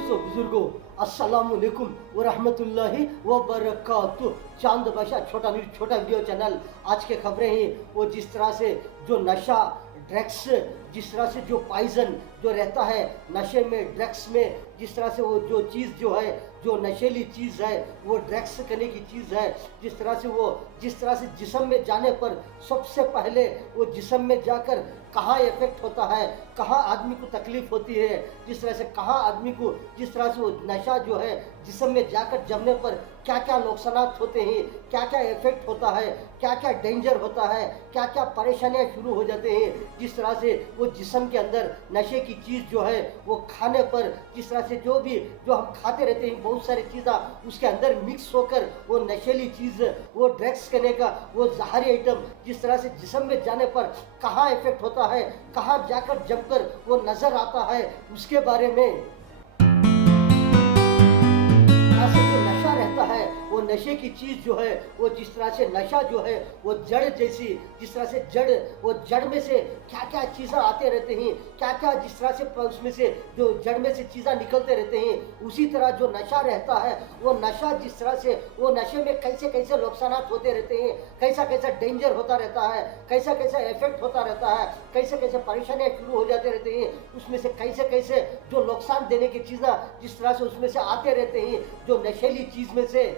दोस्तों बुजुर्गों, अस्सलामुअलैकुम व रहमतुल्लाहि व बरकातुहू। चांद बादशाह छोटा वीडियो चैनल। आज के खबरें हैं वो जिस तरह से जो नशा ड्रग्स, जिस तरह से जो पॉइजन जो रहता है नशे में, ड्रग्स में, जिस तरह से वो जो चीज़ जो है, जो नशेली चीज़ है, वो ड्रग्स करने की चीज़ है। जिस तरह से जिस्म में जाने पर सबसे पहले वो जिस्म में जाकर कहाँ इफेक्ट होता है, कहाँ आदमी को तकलीफ होती है, जिस तरह से कहाँ आदमी को, जिस तरह से वो नशा जो है जिस्म में जाकर जमने पर क्या क्या नुकसानात होते हैं, क्या क्या इफेक्ट होता है, क्या क्या डेंजर होता है, क्या क्या परेशानियां शुरू हो जाते हैं। जिस तरह से वो जिस्म के अंदर नशे की चीज़ जो है वो खाने पर, जिस तरह से जो हम खाते रहते हैं बहुत सारी चीज़ें उसके अंदर मिक्स होकर वो नशेली चीज़, वो ड्रग्स करने का वो जहरी आइटम जिस तरह से जिस्म में जाने पर कहाँ इफेक्ट होता है, कहाँ जाकर जमकर वो नज़र आता है, उसके बारे में से जो नशा रहता है, वो नशे की चीज़ जो है वो जिस तरह से नशा जो है वो जड़ जैसी, जिस तरह से जड़ में से क्या क्या चीज़ें आते रहते हैं, क्या क्या जिस तरह से उसमें से जो जड़ में से चीज़ें निकलते रहते हैं, उसी तरह जो नशा रहता है वो नशा जिस तरह से वो नशे में कैसे कैसे नुकसानात होते रहते हैं, कैसा कैसा डेंजर होता रहता है, कैसा कैसा इफेक्ट होता रहता है, कैसे कैसे परेशानियाँ शुरू हो जाते रहते हैं, उसमें से कैसे कैसे जो नुकसान देने की चीज़ें जिस तरह से उसमें से आते रहते हैं, जो नशेली चीज में से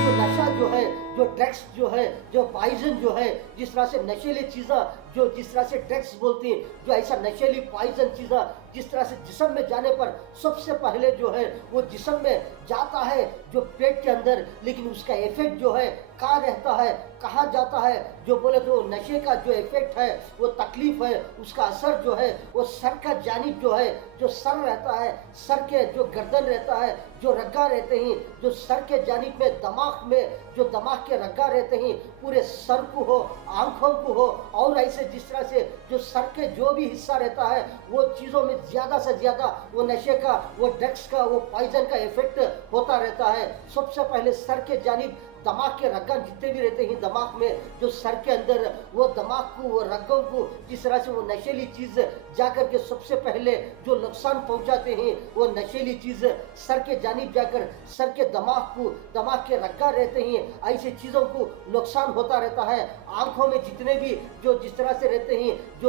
जो नशा जो है, जो ड्रग्स जो है, जो पॉइजन जो है, जिस तरह से नशेली चीज़ें जो जिस तरह से ड्रग्स बोलती हैं, जो ऐसा नशेली पॉइजन चीज़ें जिस तरह से जिस्म में जाने पर सबसे पहले जो है वो जिस्म में जाता है जो पेट के अंदर, लेकिन उसका इफेक्ट जो है कहाँ रहता है, कहाँ जाता है, जो बोले तो नशे का जो इफेक्ट है, वो तकलीफ है, उसका असर जो है वो सर का जानिब जो है, जो सर रहता है, सर के जो गर्दन रहता है, जो रग्गा रहते हैं, जो सर के जानिब में दिमाग में जो दिमाग के रग्गा रहते हैं, पूरे सर को हो, आंखों को हो, और ऐसे जिस तरह से जो सर के जो भी हिस्सा रहता है वो चीज़ों में ज़्यादा से ज़्यादा वो नशे का, वो ड्रग्स का, वो पॉइजन का इफेक्ट होता रहता है। सबसे पहले सर के जानिब दिमाग के रग्गा जितने भी रहते हैं दिमाग में, जो सर के अंदर वो दिमाग को, वो रग्गों को जिस तरह से वो नशेली चीज़ जाकर के सबसे पहले जो नुकसान पहुंचाते हैं, वो नशेली चीज़ सर के जानिब जाकर सर के दिमाग को, दिमाग के रग्गा रहते हैं, ऐसी चीज़ों को नुकसान होता रहता है। आंखों में जितने भी जो जिस तरह से रहते हैं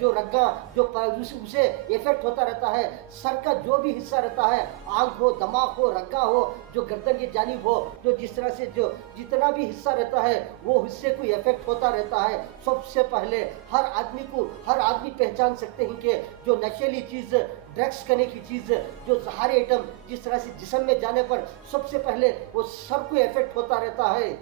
जो रग्गा जो उसे इफेक्ट होता रहता है, सर का जो भी हिस्सा रहता है, आंख हो, दिमाग हो, रग्गा हो, जो गर्दन की जानिब हो, जो जिस तरह से जो जितना भी हिस्सा रहता है वो हिस्से को इफेक्ट होता रहता है। सबसे पहले हर आदमी पहचान सकते हैं कि जो नशेली चीज़, ड्रग्स करने की चीज़, जो जहरी आइटम जिस तरह से जिस्म में जाने पर सबसे पहले वो सर को इफेक्ट होता रहता है।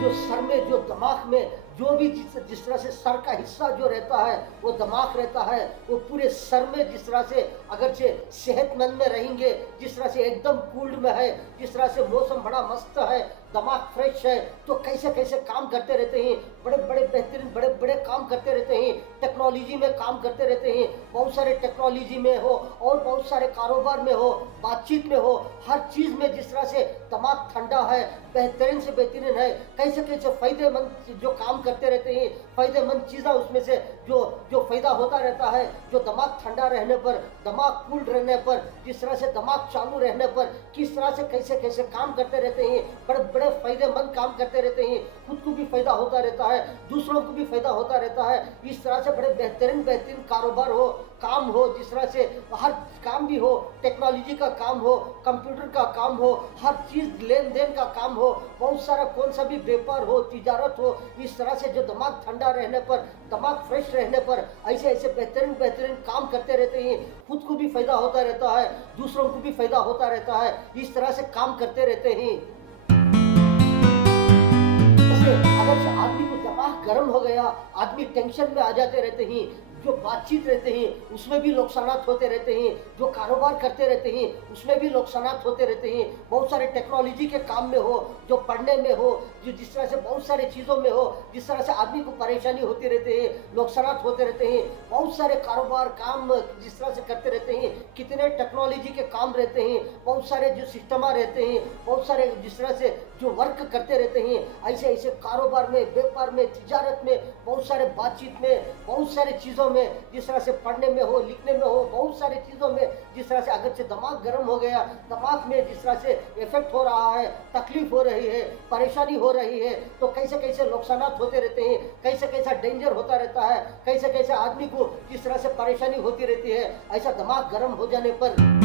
जो सर में, जो दिमाग में जो भी जिस तरह से सर का हिस्सा जो रहता है वो दिमाग रहता है, वो पूरे सर में जिस तरह से अगर से सेहतमंद में रहेंगे, जिस तरह से एकदम कूल्ड में है, जिस तरह से मौसम बड़ा मस्त है, दिमाग फ्रेश है, तो कैसे कैसे काम करते रहते हैं, बड़े बड़े बेहतरीन बड़े बड़े काम करते रहते हैं, टेक्नोलॉजी में काम करते रहते हैं, बहुत सारे टेक्नोलॉजी में हो और बहुत सारे कारोबार में हो, बातचीत में हो, हर चीज़ में जिस तरह से दिमाग ठंडा है, बेहतरीन से बेहतरीन है, कैसे कैसे फ़ायदेमंद जो काम करते रहते हैं, फ़ायदेमंद चीज़ें उसमें से जो फ़ायदा होता रहता है, जो दिमाग ठंडा रहने पर, दिमाग कूल रहने पर, जिस तरह से दिमाग चालू रहने पर किस तरह से कैसे कैसे काम करते रहते हैं, बड़े बड़े फ़ायदेमंद काम करते रहते हैं, खुद को भी फ़ायदा होता रहता है, दूसरों को भी फ़ायदा होता रहता है। इस तरह से बड़े बेहतरीन कारोबार हो, काम हो, जिस तरह से हर काम भी हो, टेक्नोलॉजी का काम हो, कंप्यूटर का काम हो, हर चीज़ लेन देन का काम हो, बहुत सारा कौन सा भी व्यापार हो, तिजारत हो, इस तरह से जो दिमाग ठंडा रहने पर, दिमाग फ्रेश रहने पर ऐसे ऐसे बेहतरीन काम करते रहते हैं, खुद को भी फ़ायदा होता रहता है, दूसरों को भी फ़ायदा होता रहता है, इस तरह से काम करते रहते हैं। अगर आदमी को दिमाग गर्म हो गया, आदमी टेंशन में आ जाते रहते हैं, जो बातचीत रहते हैं उसमें भी नुकसानात होते रहते हैं, जो कारोबार करते रहते हैं उसमें भी नुकसानात होते रहते हैं, बहुत सारे टेक्नोलॉजी के काम में हो, जो पढ़ने में हो, जो जिस तरह से बहुत सारे चीज़ों में हो, जिस तरह से आदमी को परेशानी होती रहती है, नुकसानात होते रहते हैं, बहुत सारे कारोबार काम जिस तरह से करते रहते हैं, कितने टेक्नोलॉजी के काम रहते हैं, बहुत सारे जो सिस्टमा रहते हैं, बहुत सारे जिस तरह से जो वर्क करते रहते हैं, ऐसे ऐसे कारोबार में, व्यापार में, तिजारत में, बहुत सारे बातचीत में, बहुत सारे चीज़ों में, जिस तरह से पढ़ने में हो, लिखने में हो, बहुत सारी चीज़ों में जिस तरह से अगर से दिमाग गर्म हो गया, दिमाग में जिस तरह से इफेक्ट हो रहा है, तकलीफ हो रही है, परेशानी हो रही है, तो कैसे कैसे नुकसानात होते रहते हैं, कैसे कैसा डेंजर होता रहता है, कैसे कैसे आदमी को जिस तरह से परेशानी होती रहती है, ऐसा दिमाग गर्म हो जाने पर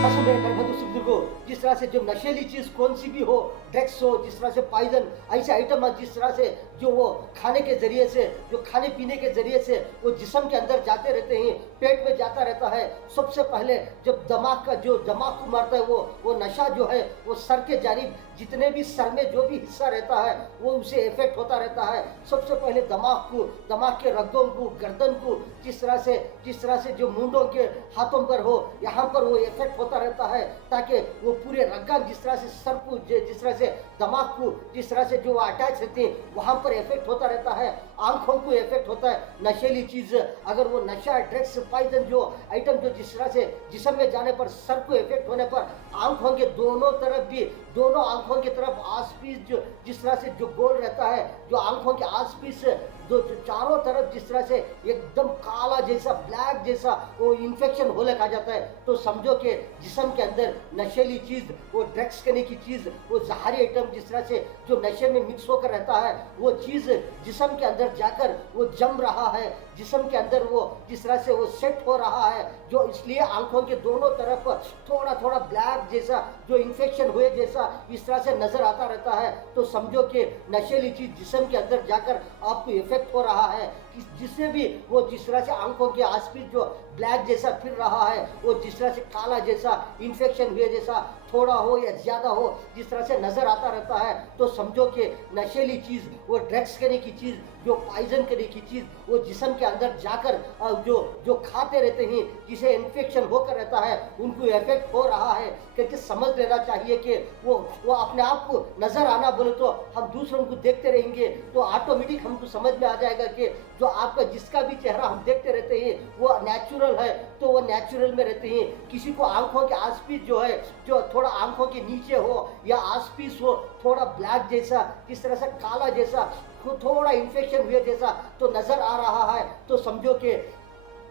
असो मेरे प्यारे बंधु बुजुर्गों, जिस तरह से जो नशेली चीज कौन सी भी हो, ड्रग्स हो, जिस तरह से पॉइजन, ऐसे आइटम जिस तरह से जो वो खाने के जरिए से, जो खाने पीने के जरिए से वो जिस्म के अंदर जाते रहते हैं, पेट में जाता रहता है। सबसे पहले जब दिमाग का जो दिमाग को मारता है वो नशा जो है वो सर के जानिब जितने भी सर में जो भी हिस्सा रहता है वो उसे इफेक्ट होता रहता है। सबसे पहले दिमाग के रगों को, गर्दन को, जिस तरह से जो मुंडों के हाथों पर हो, यहाँ पर वो इफेक्ट होता रहता है, ताकि वो पूरे रग्गा जिस तरह से सर को, जिस तरह से दिमाग को, जिस तरह से जो अटैच रहते हैं वहाँ पर इफेक्ट होता रहता है। आंखों को इफेक्ट होता है। नशेली चीज अगर वो नशा, ड्रग्स, पॉइजन जो आइटम जो जिस तरह से जिस्म में जाने पर, सर को इफेक्ट होने पर आंखों के दोनों तरफ भी, दोनों आंखों की तरफ आसपीस जो जिस तरह से जो गोल रहता है, जो आंखों के आसपीस जो चारों तरफ जिस तरह से एकदम काला जैसा, ब्लैक जैसा वो इन्फेक्शन होने लगा जाता है, तो समझो कि जिस्म के अंदर नशेली चीज, वो ड्रग्स करने की चीज, वो जहरी आइटम जिस तरह से जो नशे में मिक्स होकर रहता है, वो चीज जिस्म के अंदर जाकर वो जम रहा है, जिस्म के अंदर वो जिस तरह से वो सेट हो रहा है, जो इसलिए आंखों के दोनों तरफ थोड़ा थोड़ा ब्लैक जैसा जो इन्फेक्शन हुए जैसा इस तरह से नजर आता रहता है, तो समझो कि नशेली चीज जिस्म के अंदर जाकर आपको इफेक्ट हो रहा है, जिससे भी वो जिस तरह से आंखों के आसपास जो ब्लैक जैसा फिर रहा है, वो जिस तरह से काला जैसा इन्फेक्शन हुए जैसा थोड़ा हो या ज्यादा हो जिस तरह से नजर आता रहता है, तो समझो कि नशेली चीज, वो ड्रग्स करने की चीज, जो पॉइजन करने की चीज, वो जिस्म के अंदर जाकर जो खाते रहते हैं, जिसे इन्फेक्शन होकर रहता है, उनको इफेक्ट हो रहा है। क्योंकि समझ लेना चाहिए कि वो अपने आप को नजर आना बोले तो हम दूसरों को देखते रहेंगे तो ऑटोमेटिक हमको समझ में आ जाएगा कि जो आपका जिसका भी चेहरा हम देखते रहते हैं वो नेचुरल है, तो वो नेचुरल में रहते हैं। किसी को आंखों के आसपास जो है, जो थोड़ा आंखों के नीचे हो या आसपास हो थोड़ा ब्लैक जैसा, किस तरह से काला जैसा, थोड़ा इन्फेक्शन हुए जैसा तो नजर आ रहा है, तो समझो कि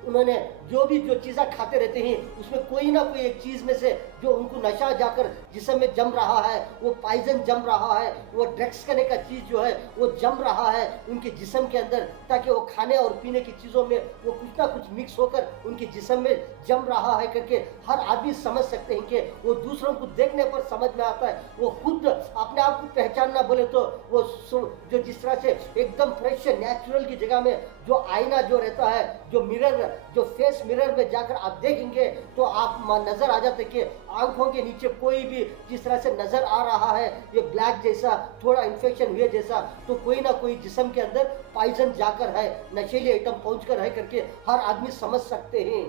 उन्होंने जो चीज़ें खाते रहते हैं उसमें कोई ना कोई एक चीज़ में से जो उनको नशा जाकर जिस्म में जम रहा है, वो पॉइजन जम रहा है, वो ड्रग्स करने का चीज़ जो है वो जम रहा है उनके जिस्म के अंदर, ताकि वो खाने और पीने की चीज़ों में वो कुछ ना कुछ मिक्स होकर उनके जिस्म में जम रहा है करके हर आदमी समझ सकते हैं कि वो दूसरों को देखने पर समझ में आता है। वो खुद अपने आप को पहचानना बोले तो वो जो जिस तरह से एकदम फ्रेश नेचुरल की जगह में जो आईना जो रहता है, जो मिरर, जो फेस मिरर में जाकर आप देखेंगे तो आप नजर आ जाते कि आंखों के नीचे कोई भी जिस तरह से नजर आ रहा है ये ब्लैक जैसा, थोड़ा इन्फेक्शन हुए जैसा, तो कोई ना कोई जिस्म के अंदर पॉइजन जाकर है, नशीली आइटम पहुंचकर है करके हर आदमी समझ सकते हैं।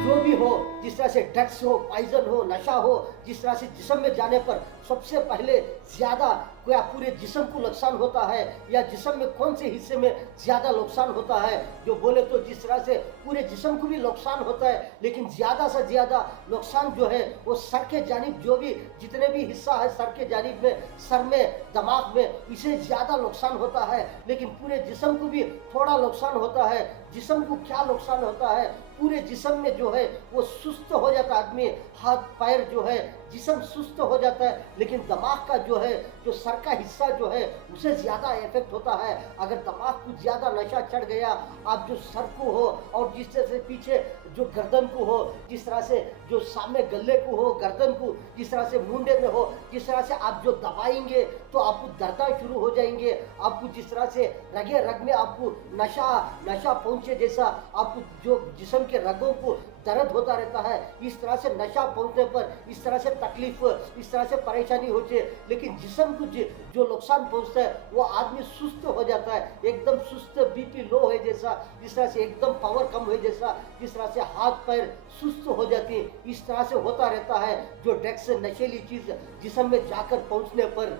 जो भी हो, जिस तरह से ड्रग्स हो, पॉइजन हो, नशा हो, जिस तरह से जिस्म में जाने पर सबसे पहले ज्यादा क्या पूरे जिस्म को नुकसान होता है या जिस्म में कौन से हिस्से में ज्यादा नुकसान होता है, जो बोले तो जिस तरह से पूरे जिस्म को भी नुकसान होता है, लेकिन ज्यादा से ज्यादा नुकसान जो है वो सर के जानिब, जो भी जितने भी हिस्सा है सर के जानिब में, सर में, दिमाग में, इसे ज्यादा नुकसान होता है। लेकिन पूरे जिस्म को भी थोड़ा नुकसान होता है। जिस्म को क्या नुकसान होता है, पूरे जिस्म में जो है वो सुस्त हो जाता है आदमी, हाथ पैर जो है जिस्म सुस्त हो जाता है, लेकिन दिमाग का जो है, जो सर का हिस्सा जो है उसे ज़्यादा इफेक्ट होता है। अगर दिमाग को ज़्यादा नशा चढ़ गया, आप जो सर को हो और जिस तरह से पीछे जो गर्दन को हो, जिस तरह से जो सामने गले को हो, गर्दन को जिस तरह से मुंडे में हो, जिस तरह से आप जो दबाएंगे तो आपको दर्द शुरू हो जाएंगे, आपको जिस तरह से रगे रग में आपको नशा पहुंचे जैसा, आपको जो जिस्म के रगों को दर्द होता रहता है, इस तरह से नशा पहुंचने पर इस तरह से तकलीफ, इस तरह से परेशानी होती है। लेकिन जिस्म को जो नुकसान पहुंचता है वो आदमी सुस्त हो जाता है, एकदम सुस्त, बीपी लो है जैसा, जिस तरह से एकदम पावर कम है जैसा, जिस तरह से हाथ पैर सुस्त हो जाती है, इस तरह से होता रहता है। जो ड्रग्स नशीली चीज जिस्म में जाकर पहुंचने पर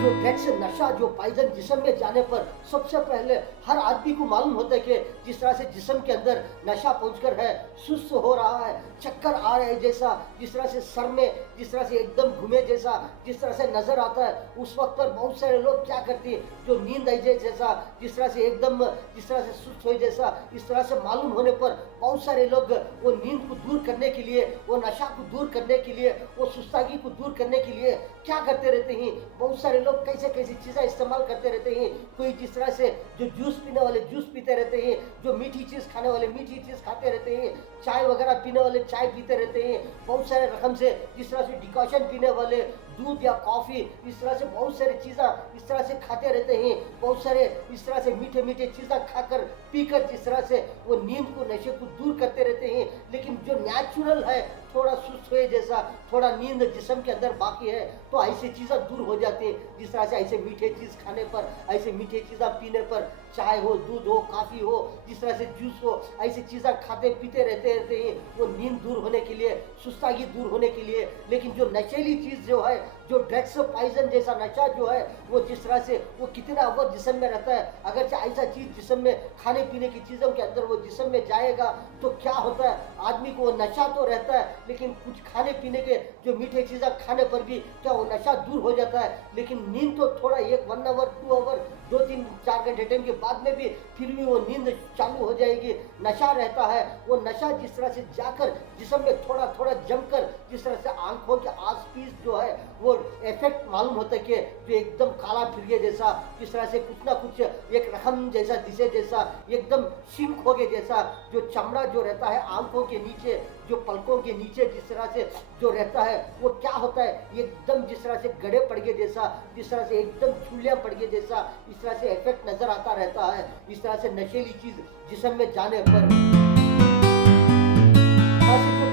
जो ड्रग्स नशा, जो पॉइजन जिस्म में जाने पर सबसे पहले हर आदमी को मालूम होता है कि जिस तरह से जिस्म के अंदर नशा पहुंचकर है, सुस्त हो रहा है, चक्कर आ रहे हैं जैसा, जिस तरह से सर में जिस तरह से एकदम घूमे जैसा, जिस तरह से नजर आता है, उस वक्त पर बहुत सारे लोग क्या करते हैं, जो नींद आई जाए जैसा, जिस तरह से एकदम जिस तरह से सुस्त हो जैसा, इस तरह से मालूम होने पर बहुत सारे लोग वो नींद को दूर करने के लिए, वो नशा को दूर करने के लिए, वो सुस्तागी को दूर करने के लिए क्या करते रहते हैं। बहुत सारे लोग कैसे कैसी चीज़ें इस्तेमाल करते रहते हैं। कोई जिस तरह से जो जूस पीने वाले जूस पीते रहते हैं, जो मीठी चीज़ खाने वाले मीठी चीज़ खाते रहते हैं, चाय वगैरह पीने वाले चाय पीते रहते हैं। बहुत सारे रकम से जिस तरह से डिकॉशन पीने वाले दूध या कॉफ़ी, इस तरह से बहुत सारी चीज़ें इस तरह से खाते रहते हैं। बहुत सारे इस तरह से मीठे मीठे चीज़ें खाकर पीकर जिस तरह से वो नींद को, नशे को दूर करते रहते हैं। लेकिन जो नेचुरल है, थोड़ा सुस्त हुए जैसा, थोड़ा नींद जिस्म के अंदर बाकी है, तो ऐसी चीज़ें दूर हो जाती है। जिस तरह से ऐसे मीठे चीज़ खाने पर, ऐसे मीठे चीज़ें पीने पर, चाय हो, दूध हो, काफ़ी हो, जिस तरह से जूस हो, ऐसी चीज़ें खाते पीते रहते हैं, वो नींद दूर होने के लिए, सुस्तागी दूर होने के लिए। लेकिन जो नशीली चीज़ जो है, जो ड्रग्स पॉइजन जैसा नशा जो है, वो जिस तरह से वो कितना अवध जिस्म में रहता है, अगर से ऐसा चीज़ जिस्म में, खाने पीने की चीज़ों के अंदर वो जिस्म में जाएगा तो क्या होता है, आदमी को वो नशा तो रहता है, लेकिन कुछ खाने पीने के जो मीठे चीज़ें खाने पर भी क्या वो नशा दूर हो जाता है। लेकिन नींद तो थोड़ा 1 आवर 2 आवर 2-3-4 घंटे टाइम के बाद में भी फिर भी वो नींद चालू हो जाएगी। नशा रहता है, वो नशा जिस तरह से जाकर जिस्म में थोड़ा थोड़ा जमकर, जिस तरह से आंखों के आस पीस जो है वो इफेक्ट मालूम होता है कि जो एकदम काला फिर गया जैसा, जिस तरह से कुछ ना कुछ एक रकम जैसा दिसे जैसा, एकदम शिंक हो गए जैसा, जो चमड़ा जो रहता है आंखों के नीचे, जो पलकों के नीचे जिस तरह से जो रहता है, वो क्या होता है, एकदम जिस तरह से गड़े पड़ गए जैसा, जिस तरह से एकदम चूलियाँ पड़ गए जैसा, इस तरह से इफेक्ट नजर आता रहता है। इस तरह से नशीली चीज जिस्म में जाने पर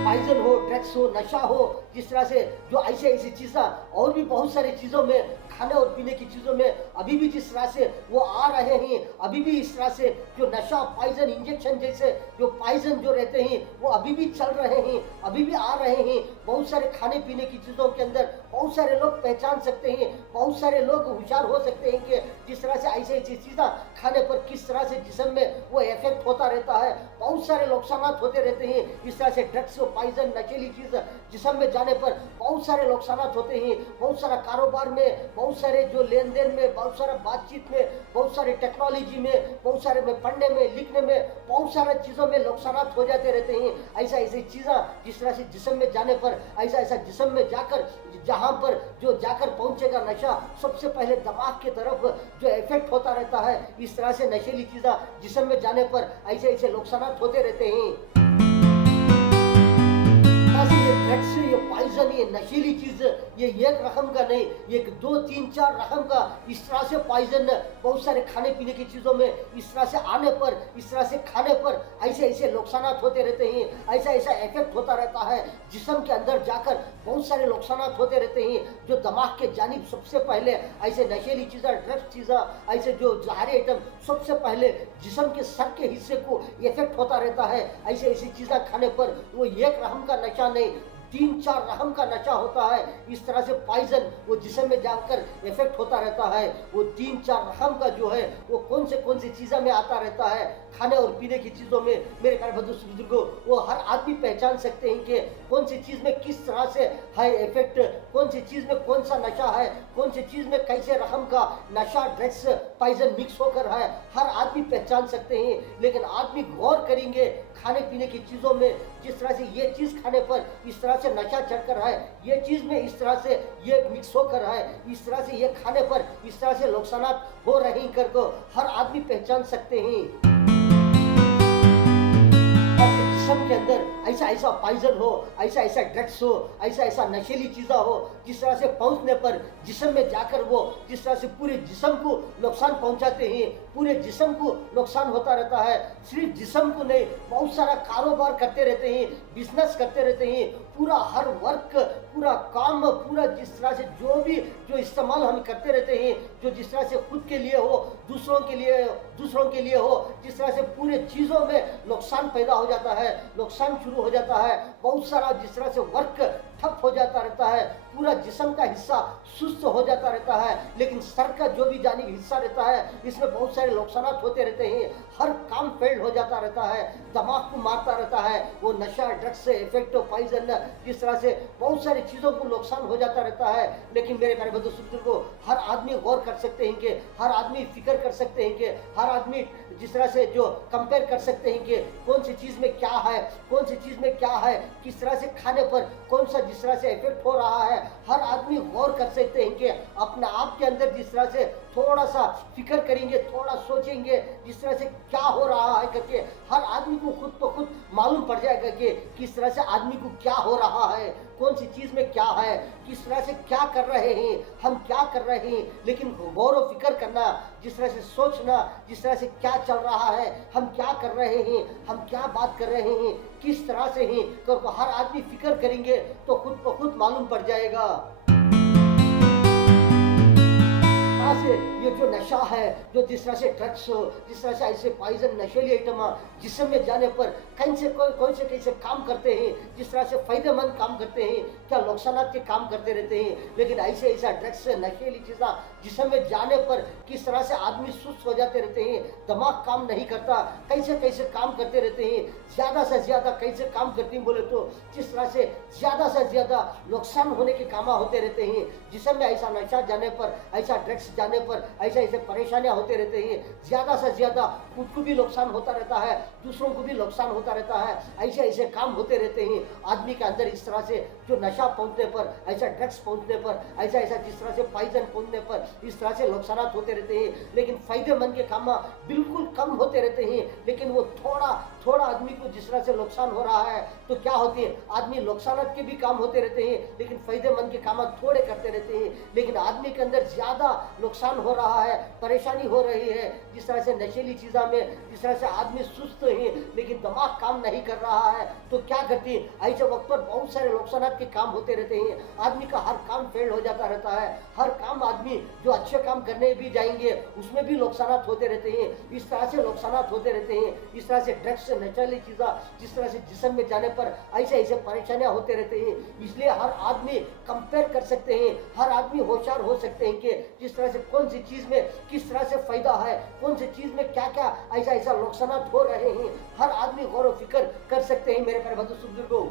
पॉइजन हो, ड्रग्स हो, नशा हो, जिस तरह से जो ऐसे ऐसी चीज़ें और भी बहुत सारी चीज़ों में, खाने और पीने की चीज़ों में अभी भी जिस तरह से वो आ रहे हैं, अभी भी इस तरह से जो नशा, पॉइजन, इंजेक्शन जैसे जो पॉइजन जो रहते हैं वो अभी भी चल रहे हैं, अभी भी आ रहे हैं। बहुत सारे खाने पीने की चीज़ों के अंदर बहुत सारे लोग पहचान सकते हैं, बहुत सारे लोग होशियार हो सकते हैं कि जिस तरह से ऐसी ऐसी चीज़ें खाने पर किस तरह से जिस्म में वो इफेक्ट होता रहता है, बहुत सारे नुकसान होते रहते हैं। इस तरह से ड्रग्स, पॉइजन, नशीली चीज़ जिस्म में जाने पर बहुत सारे नुकसान होते हैं। बहुत सारा कारोबार में, बहुत सारे जो लेन देन में, बहुत सारा बातचीत में, बहुत सारे टेक्नोलॉजी में, बहुत सारे में पढ़ने में, लिखने में, बहुत सारे चीज़ों में नुकसान हो जाते रहते हैं। ऐसा ऐसी चीज़ें जिस तरह से जिस्म में जाने पर, ऐसा ऐसा जिस्म में जाकर, जहाँ पर जो जाकर पहुँचेगा नशा, सबसे पहले दिमाग की तरफ जो इफेक्ट होता रहता है। इस तरह से नशीली चीज़ें जिस्म में जाने पर ऐसे ऐसे नुकसान होते रहते हैं। ये ड्रग्स, ये पॉइजन, ये नशीली चीज, ये एक रकम का नहीं, एक 2-3-4 रकम का इस तरह से पॉइजन बहुत सारे खाने पीने की चीजों में इस तरह से आने पर, इस तरह से खाने पर ऐसे ऐसे नुकसान होते रहते हैं, ऐसा ऐसा इफेक्ट होता रहता है जिस्म के अंदर जाकर, बहुत सारे नुकसान होते रहते हैं। जो दिमाग के जानिब सबसे पहले ऐसे नशीली चीज़ें, ड्रग्स चीज़ें, ऐसे जो जहरी आइटम सबसे पहले जिस्म के सर के हिस्से को इफेक्ट होता रहता है। ऐसे ऐसी चीज़ें खाने पर वो एक रहम का नशा नहीं, 3-4 रहम का नशा होता है। इस तरह से पॉइजन वो जिस्म में जाकर इफेक्ट होता रहता है। वो 3-4 रहम का जो है वो कौन सी चीज़ों में आता रहता है, खाने और पीने की चीज़ों में। मेरे ख्याल बुजुर्गों, वो हर आदमी पहचान सकते हैं कि कौन सी चीज़ में किस तरह से है इफेक्ट, कौन सी चीज़ में कौन सा नशा है, कौन सी चीज़ में कैसे रहम का नशा, ड्रग्स, पॉइजन मिक्स होकर है, हर आदमी पहचान सकते हैं। लेकिन आदमी गौर करेंगे खाने पीने की चीज़ों में, जिस तरह से ये चीज़ खाने पर इस तरह से नशा चढ़कर है, ये चीज़ में इस तरह से ये मिक्स होकर है, इस तरह से ये खाने पर इस तरह से नुकसान हो रहे कर को हर आदमी पहचान सकते हैं। जिस्म के अंदर ऐसा ऐसा पॉइजन हो, ऐसा ऐसा ड्रग्स हो, ऐसा ऐसा नशीली चीज़ें हो, जिस तरह से पहुंचने पर जिस्म में जाकर वो जिस तरह से पूरे जिस्म को नुकसान पहुंचाते हैं, पूरे जिस्म को नुकसान होता रहता है। सिर्फ जिस्म को नहीं, बहुत सारा कारोबार करते रहते हैं, बिजनेस करते रहते हैं, पूरा हर वर्क, पूरा काम, पूरा जिस तरह से जो इस्तेमाल हम करते रहते हैं, जो जिस तरह से खुद के लिए हो, दूसरों के लिए हो, जिस तरह से पूरे चीज़ों में नुकसान पैदा हो जाता है, नुकसान शुरू हो जाता है। बहुत सारा जिस तरह से वर्क ठप हो जाता रहता है, पूरा जिस्म का हिस्सा सुस्त हो जाता रहता है। लेकिन सर का जो भी जानी हिस्सा रहता है, इसमें बहुत सारे नुकसान होते रहते हैं, हर काम फेल हो जाता रहता है, दिमाग को मारता रहता है। वो नशा, ड्रग्स से इफेक्ट, पॉइजन, जिस तरह से बहुत सारी चीज़ों को नुकसान हो जाता रहता है। लेकिन मेरे प्यारे बंधु को हर आदमी गौर कर सकते हैं कि हर आदमी फिक्र कर सकते हैं कि हर आदमी जिस तरह से जो कंपेयर कर सकते हैं कि कौन सी चीज़ में क्या है, कौन सी चीज़ में क्या है, किस तरह से खाने पर कौन सा जिस तरह से इफेक्ट हो रहा है। हर आदमी गौर कर सकते हैं कि अपने आप के अंदर जिस तरह से थोड़ा सा फिक्र करेंगे, थोड़ा सोचेंगे, जिस तरह से क्या हो रहा है करके हर आदमी को खुद तो खुद मालूम पड़ जाएगा कि किस तरह से आदमी को क्या हो रहा है, कौन सी चीज़ में क्या है, किस तरह से क्या कर रहे हैं, हम क्या कर रहे हैं। लेकिन गौर व फिक्र करना, जिस तरह से सोचना, जिस तरह से क्या चल रहा है, हम क्या कर रहे हैं, हम क्या बात कर रहे हैं, किस तरह से हैं, तो हर आदमी फिक्र करेंगे तो खुद ब खुद मालूम पड़ जाएगा। से ये जो नशा है, जो जिस तरह से ड्रग्स हो, जिस तरह से ऐसे पॉइजन नशीली आइटम जिस्म में जाने पर कौन से कैसे काम करते हैं, जिस तरह से फायदेमंद काम करते हैं, क्या नुकसान के काम करते रहते हैं। लेकिन ऐसे ऐसा ड्रग्स नशीली चीज़ें जिस्म में जाने पर किस तरह से आदमी सुस्त हो जाते रहते हैं, दिमाग काम नहीं करता, कैसे कैसे काम करते रहते हैं, ज़्यादा से ज़्यादा कैसे काम करते हैं बोले तो जिस तरह से ज़्यादा नुकसान होने के काम होते रहते हैं। जिस्म में ऐसा नशा जाने पर, ऐसा ड्रग्स जाने पर ऐसे ऐसे परेशानियां होते रहते हैं, ज़्यादा से ज़्यादा खुद को भी नुकसान होता रहता है, दूसरों को भी नुकसान होता रहता है, ऐसे ऐसे काम होते रहते हैं आदमी के अंदर। इस तरह से जो नशा पहुंचने पर, ऐसा ड्रग्स पहुंचने पर, ऐसा ऐसा जिस तरह से पॉइजन पहुंचने पर इस तरह से नुकसान होते रहते हैं। लेकिन फायदेमंद के काम बिल्कुल कम होते रहते हैं। लेकिन वो थोड़ा आदमी को जिस तरह से नुकसान हो रहा है तो क्या होती है, आदमी नुकसान के भी काम होते रहते हैं, लेकिन फायदेमंद के काम थोड़े करते रहते हैं। लेकिन आदमी के अंदर ज़्यादा नुकसान हो रहा है, परेशानी हो रही है, जिस तरह से नशीली चीज़ों में जिस तरह से आदमी सुस्त है, लेकिन दिमाग काम नहीं कर रहा है, तो क्या करती है, ऐसे वक्त पर बहुत सारे नुकसान के काम होते रहते हैं। आदमी का हर काम फेल हो जाता रहता है, हर काम आदमी जो अच्छे काम करने भी जाएंगे उसमें भी नुकसान होते रहते हैं। इस तरह से नुकसान होते रहते हैं। इस तरह से ड्रग्स, नशीली चीज़ें जिस तरह से जिस्म में जाने पर ऐसे ऐसे परेशानियां होते रहते हैं। इसलिए हर आदमी कंपेयर कर सकते हैं, हर आदमी होशियार हो सकते हैं कि जिस तरह से कौन सी चीज़ में किस तरह से फायदा है, कौन सी चीज़ में क्या क्या ऐसा ऐसा नुकसान हो रहे हैं। हर आदमी गौर व फिक्र कर सकते हैं मेरे प्यारे बंधु बुजुर्गों।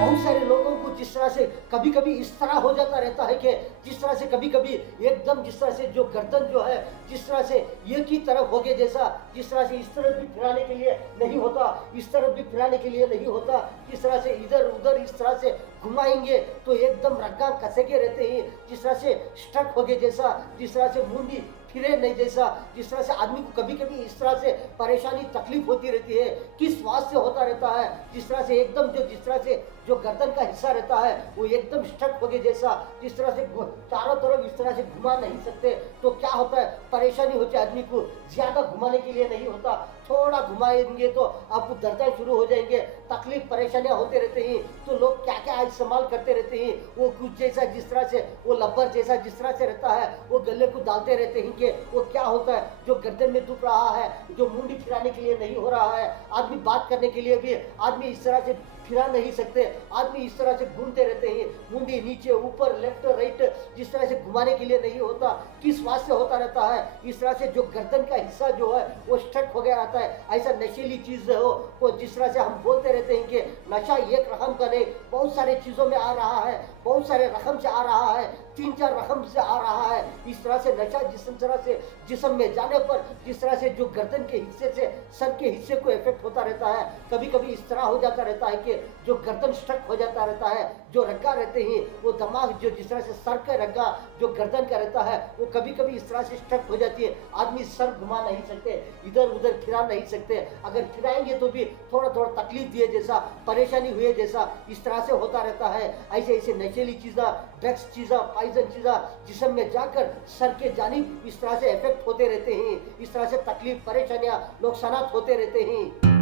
बहुत सारे लोगों को जिस तरह से कभी कभी इस तरह हो जाता रहता है कि जिस तरह से कभी कभी एकदम जिस तरह से जो गर्दन जो है जिस तरह से एक ही तरफ हो गया, जैसा जिस तरह से इस तरफ भी फिराने के लिए नहीं होता, इस तरफ भी फिराने के लिए नहीं होता, जिस तरह से इधर उधर इस तरह से घुमाएंगे तो एकदम रग्गा कसे के रहते हैं, जिस तरह से स्टक हो गए जैसा, जिस तरह से मुंडी फिरे नहीं जैसा, जिस तरह से आदमी को कभी कभी इस तरह से परेशानी तकलीफ होती रहती है। किस वास्ते होता रहता है, जिस तरह से एकदम जिस तरह से जो गर्दन का हिस्सा रहता है वो एकदम स्टक हो गए जैसा, जिस तरह से चारों तरफ इस तरह से घुमा नहीं सकते, तो क्या होता है, परेशानी होती है आदमी को। ज़्यादा घुमाने के लिए नहीं होता, थोड़ा घुमाएंगे तो आपको दर्द शुरू हो जाएंगे, तकलीफ परेशानियां होते रहते हैं। तो लोग क्या क्या इस्तेमाल करते रहते हैं, वो कुछ जैसा जिस तरह से वो लब्बर जैसा जिस तरह से रहता है वो गले को डालते रहते हैं कि वो क्या होता है, जो गर्दन में दुख रहा है, जो मुंडी फिराने के लिए नहीं हो रहा है, आदमी बात करने के लिए भी आदमी इस तरह से फिरा नहीं सकते, आदमी इस तरह से घूमते रहते हैं, मुंडी नीचे ऊपर लेफ्ट राइट जिस तरह से घुमाने के लिए नहीं होता। किस वास्ते होता रहता है, इस तरह से जो गर्दन का हिस्सा जो है वो स्टक हो गया रहता है। ऐसा नशीली चीज़ हो वो जिस तरह से हम बोलते रहते हैं कि नशा एक रकम का नहीं, बहुत सारे चीज़ों में आ रहा है, बहुत सारे रकम से आ रहा है। 3-4 रकम से आ रहा है। इस तरह से नशा जिस तरह से जिस्म में जाने पर जिस तरह से जो गर्दन के हिस्से से सर के हिस्से को इफेक्ट होता रहता है। कभी कभी इस तरह हो जाता रहता है कि जो गर्दन स्ट्रक हो जाता रहता है, जो रग्गा रहते हैं वो दिमाग जो जिस तरह से सर का रग्गा जो गर्दन का रहता है वो कभी कभी इस तरह से स्ट्रक हो जाती है। आदमी सर घुमा नहीं सकते, इधर उधर फिरा नहीं सकते, अगर फिराएंगे तो भी थोड़ा थोड़ा तकलीफ दिए जैसा, परेशानी हुए जैसा इस तरह से होता रहता है। ऐसे ऐसे नशीली चीज़ा, ड्रग्स चीज़ा, पॉइजन चीज़ा जिस्म में जाकर सर के जानिब इस तरह से इफेक्ट होते रहते हैं। इस तरह से तकलीफ, परेशानियां, नुकसानात होते रहते हैं।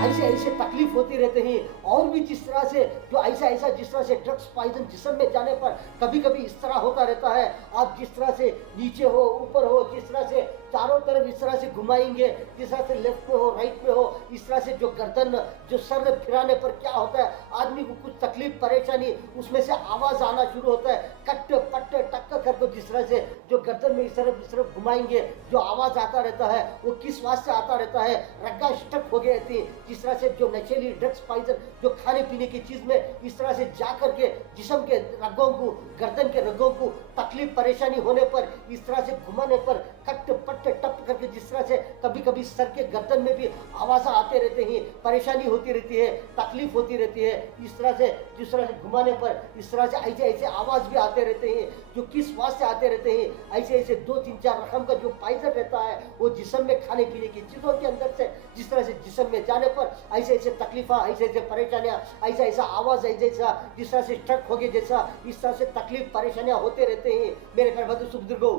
ऐसे ऐसे तकलीफ होती रहते हैं। और भी जिस तरह से जो ऐसा ऐसा जिस तरह से ड्रग्स पॉइजन जिस्म में जाने पर कभी कभी इस तरह होता रहता है। आप जिस तरह से नीचे हो, ऊपर हो, जिस तरह से चारों तरफ इस तरह से घुमाएंगे, जिस तरह से लेफ्ट में हो, राइट में हो, इस तरह से जो गर्दन जो सर फिराने पर क्या होता है, आदमी को कुछ तकलीफ, परेशानी, उसमें से आवाज आना शुरू होता है। कट पट टक्का करके जिस तरह से जो गर्दन में इस तरफ घुमाएंगे जो आवाज आता रहता है वो किस वास्ते आता रहता है, रग्गा स्टक हो गए थे। जिस तरह से जो नशीली ड्रग्स पॉइजन जो खाने पीने की चीज में इस तरह से जा करके जिस्म के रगों को, गर्दन के रगों को तकलीफ परेशानी होने पर इस तरह से घुमाने पर कट पट टप करके जिस तरह से कभी कभी सर के गर्दन में भी आवाज आते रहते हैं, परेशानी होती रहती है, तकलीफ होती रहती है। इस तरह से जिस तरह से घुमाने पर इस तरह से ऐसे ऐसे आवाज भी आते रहते हैं जो किस वास्ते आते रहते हैं। ऐसे ऐसे 2-3-4 रकम का जो पॉइजन रहता है वो जिस्म में खाने पीने की चीजों के अंदर से जिस तरह से जिस्म में जाने पर ऐसे ऐसे तकलीफा, ऐसे ऐसे परेशानियां, ऐसा ऐसा आवाज, ऐसे ऐसा जिस तरह से स्ट्रक हो गए जैसा इस तरह से तकलीफ परेशानियां होते रहते हैं। मेरे घर बंधु सुख दीर्घो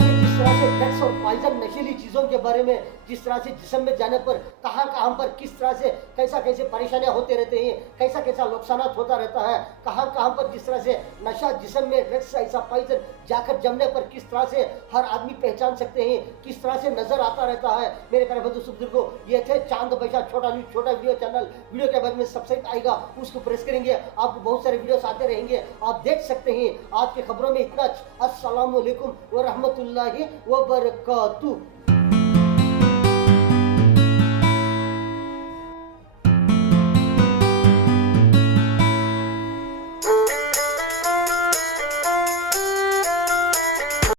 जिस तरह से ड्रग्स और पॉइजन नशीली चीजों के बारे में जिस तरह से जिस्म में जाने पर कहां कहां पर किस तरह से कैसा कैसे परेशानियां होते रहते हैं, कैसा कैसा नुकसान होता रहता है, कहां कहां पर जिस तरह से नशा जिस्म में ड्रग्स ऐसा पॉइजन जाकर जमने पर किस तरह से हर आदमी पहचान सकते हैं, किस तरह से नजर आता रहता है। मेरे प्यारे बंधु सुख दीर्घो, ये थे चांद बैठा छोटा न्यूज, छोटा वीडियो चैनल। वीडियो के बाद में सब्सक्राइब आएगा उसको प्रेस करेंगे, आपको बहुत सारे वीडियोस आते रहेंगे, आप देख सकते हैं। आज की खबरों में इतना। अस्सलाम वालेकुम व रहमतुल्लाहि व बरकातुहू।